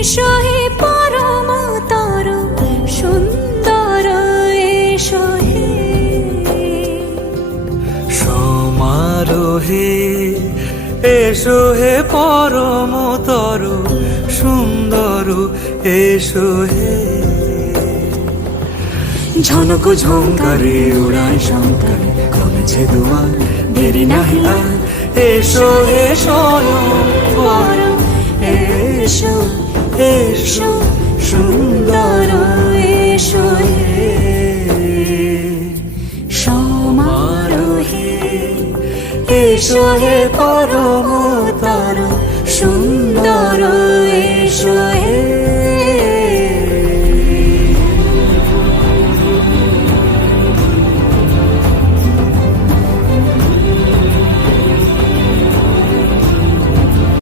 এসো হে পরমতর সুন্দর এসো হে সমারোহে এসো হে পরমতর সুন্দর এসো হে ঝনক ঝঙ্কারে উড়ায় শঙ্কার কমেছে দুয়ার দেরি নাহি আর এসো হে স্বয়ং এসো এসো সুন্দর এসো হে সমারোহে এসো হে পরম